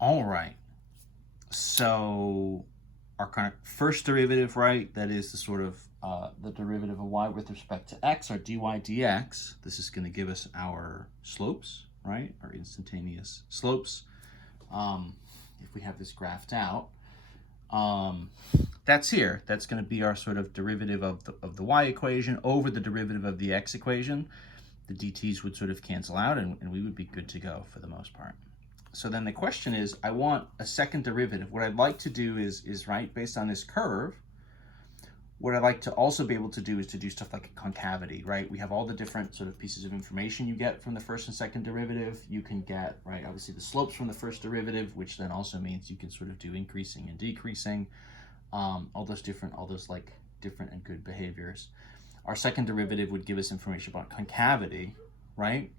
All right. So our kind of first derivative, right? That is the sort of the derivative of y with respect to x, our dy dx. This is going to give us our slopes, right? Our instantaneous slopes. If we have this graphed out, that's here. That's going to be our sort of derivative of the y equation over the derivative of the x equation. The dt's would sort of cancel out, and we would be good to go for the most part. So then the question is, I want a second derivative. What I'd like to do is right, based on this curve, what I'd like to also be able to do is to do stuff like a concavity, right? We have all the different sort of pieces of information you get from the first and second derivative. You can get, right, obviously the slopes from the first derivative, which then also means you can sort of do increasing and decreasing, all those like different and good behaviors. Our second derivative would give us information about concavity, right?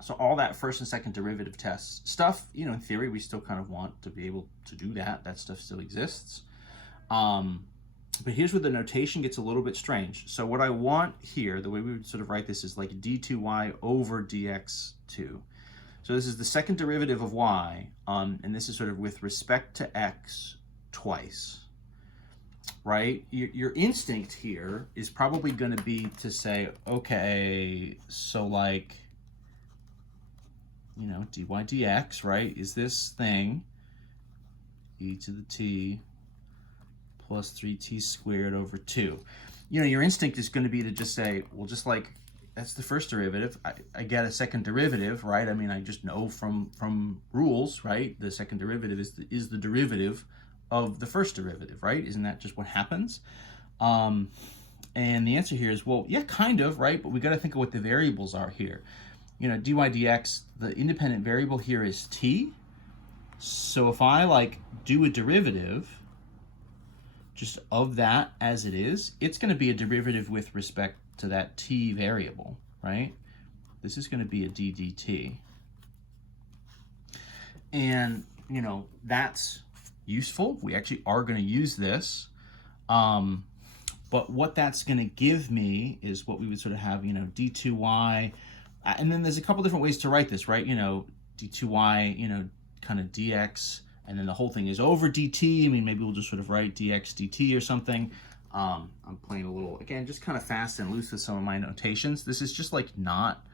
So all that first and second derivative tests stuff, in theory, we still kind of want to be able to do that. That stuff still exists. But here's where the notation gets a little bit strange. So what I want here, the way we would sort of write this is like d2y over dx2. So this is the second derivative of y, and this is sort of with respect to x twice, right? Your instinct here is probably going to be to say, okay, so like, dy dx, right, is this thing, e to the t plus 3t squared over 2. Your instinct is going to be to just say, well, just like that's the first derivative, I get a second derivative, right? I mean, I just know from rules, right? The second derivative is the derivative of the first derivative, right? Isn't that just what happens? And the answer here is, well, yeah, kind of, right? But we got to think of what the variables are here. Dy dx, the independent variable here is t. So if I like do a derivative just of that as it is, it's going to be a derivative with respect to that t variable, right? This is going to be a d dt. And, that's useful. We actually are going to use this. But what that's going to give me is what we would sort of have, d2y. And then there's a couple different ways to write this, right? d2y, kind of dx, and then the whole thing is over dt. I mean, maybe we'll just sort of write dx dt or something. I'm playing a little, again, just kind of fast and loose with some of my notations. This is just like not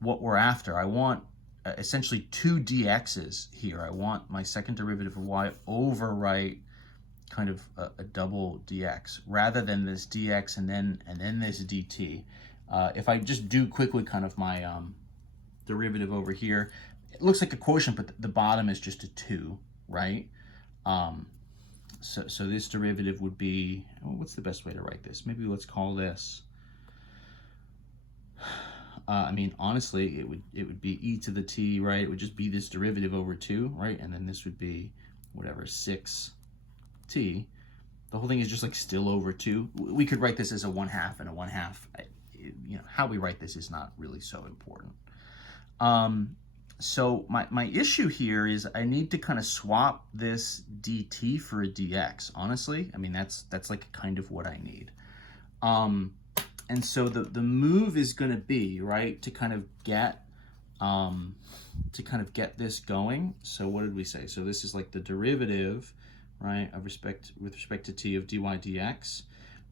what we're after. I want essentially two dx's here. I want my second derivative of y over, right, kind of a double dx rather than this dx and then this dt. If I just do quickly kind of my derivative over here, it looks like a quotient, but the bottom is just a 2, right? So this derivative would be, what's the best way to write this? Maybe let's call this, I mean, honestly, it would be e to the t, right? It would just be this derivative over 2, right? And then this would be whatever, 6t. The whole thing is just like still over 2. We could write this as a 1/2 and a 1/2. How we write this is not really so important. So my issue here is I need to kind of swap this dt for a dx. Honestly, I mean, that's like kind of what I need. And so the move is going to be, right, to kind of get this going. So what did we say? So this is like the derivative, right, with respect to t of dy dx,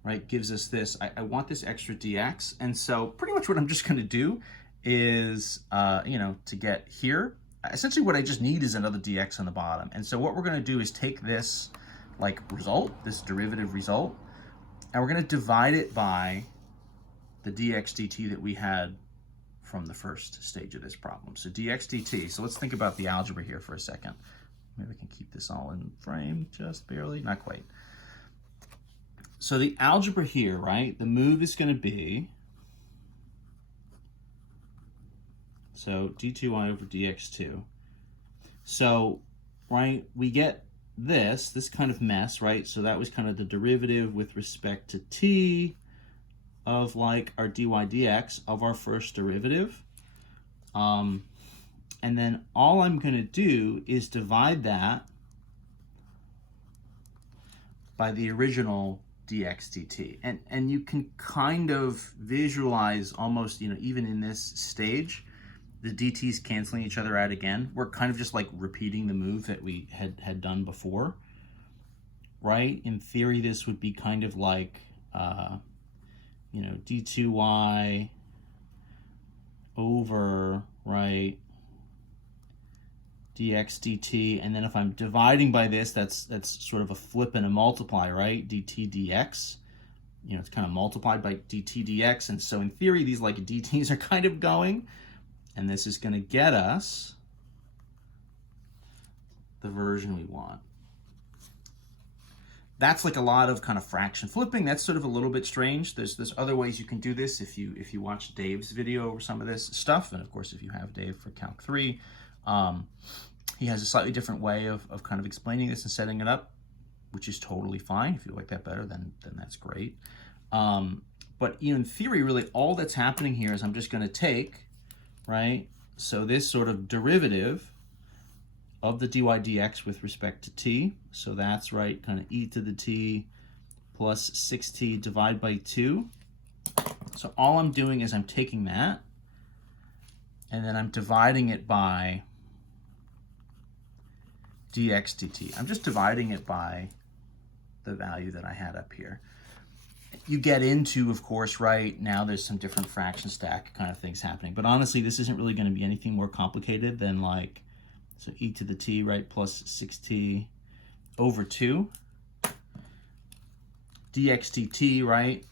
right, gives us this. I want this extra dx, and so pretty much what I'm just going to do is, to get here, essentially what I just need is another dx on the bottom. And so what we're going to do is take this like result, this derivative result, and we're going to divide it by the dx dt that we had from the first stage of this problem. So dx dt. So let's think about the algebra here for a second. Maybe I can keep this all in frame just barely, not quite. So the algebra here, right, the move is going to be, so d2y over dx2. So, right, we get this kind of mess, right? So that was kind of the derivative with respect to t of like our dy dx of our first derivative. And then all I'm going to do is divide that by the original dx dt. And you can kind of visualize almost, even in this stage, the DT's canceling each other out again. We're kind of just like repeating the move that we had done before, right? In theory, this would be kind of like, you know, d2y over, right, dx dt, and then if I'm dividing by this, that's sort of a flip and a multiply, right? dt dx, you know, it's kind of multiplied by dt dx, and so in theory, these like dt's are kind of going, and this is going to get us the version we want. That's like a lot of kind of fraction flipping. That's sort of a little bit strange. There's other ways you can do this if you watch Dave's video over some of this stuff, and of course if you have Dave for Calc 3, he has a slightly different way of kind of explaining this and setting it up, which is totally fine. If you like that better, then that's great. But in theory, really all that's happening here is I'm just going to take, right, so this sort of derivative of the dy dx with respect to t, so that's right, kind of e to the t plus 6t divided by 2. So all I'm doing is I'm taking that, and then I'm dividing it by dx dt. I'm just dividing it by the value that I had up here. You get into, of course, right, now there's some different fraction stack kind of things happening, but honestly, this isn't really going to be anything more complicated than like, so e to the t, right, plus 6t over 2. dx dt, right,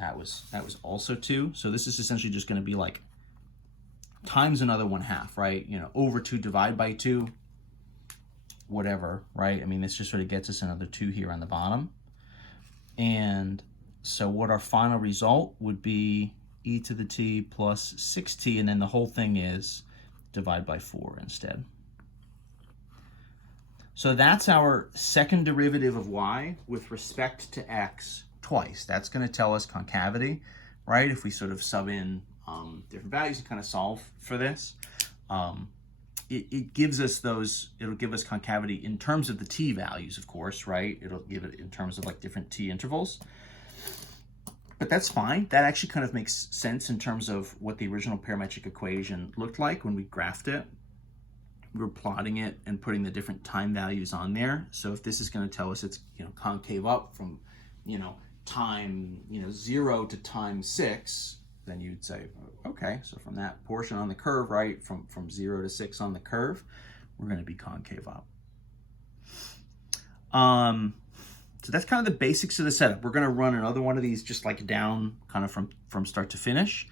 that was also 2. So this is essentially just going to be like times another 1/2, right? You know, over 2 divided by 2, whatever, right? I mean, this just sort of gets us another 2 here on the bottom. And so what our final result would be e to the t plus 6t, and then the whole thing is divide by 4 instead. So that's our second derivative of y with respect to x twice. That's going to tell us concavity, right? If we sort of sub in different values and kind of solve for this, it gives us those, it'll give us concavity in terms of the t values, of course, right? It'll give it in terms of like different t intervals. But that's fine. That actually kind of makes sense in terms of what the original parametric equation looked like when we graphed it. We were plotting it and putting the different time values on there. So if this is going to tell us it's, you know, concave up from, you know, time, you know, 0 to time 6, then you'd say, okay, so from that portion on the curve, right, from 0 to 6 on the curve, we're going to be concave up. So that's kind of the basics of the setup. We're going to run another one of these just like down kind of from start to finish,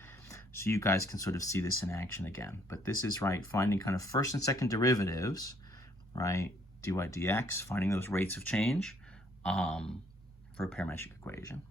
so you guys can sort of see this in action again. But this is, right, finding kind of first and second derivatives, right, dy dx, finding those rates of change for a parametric equation.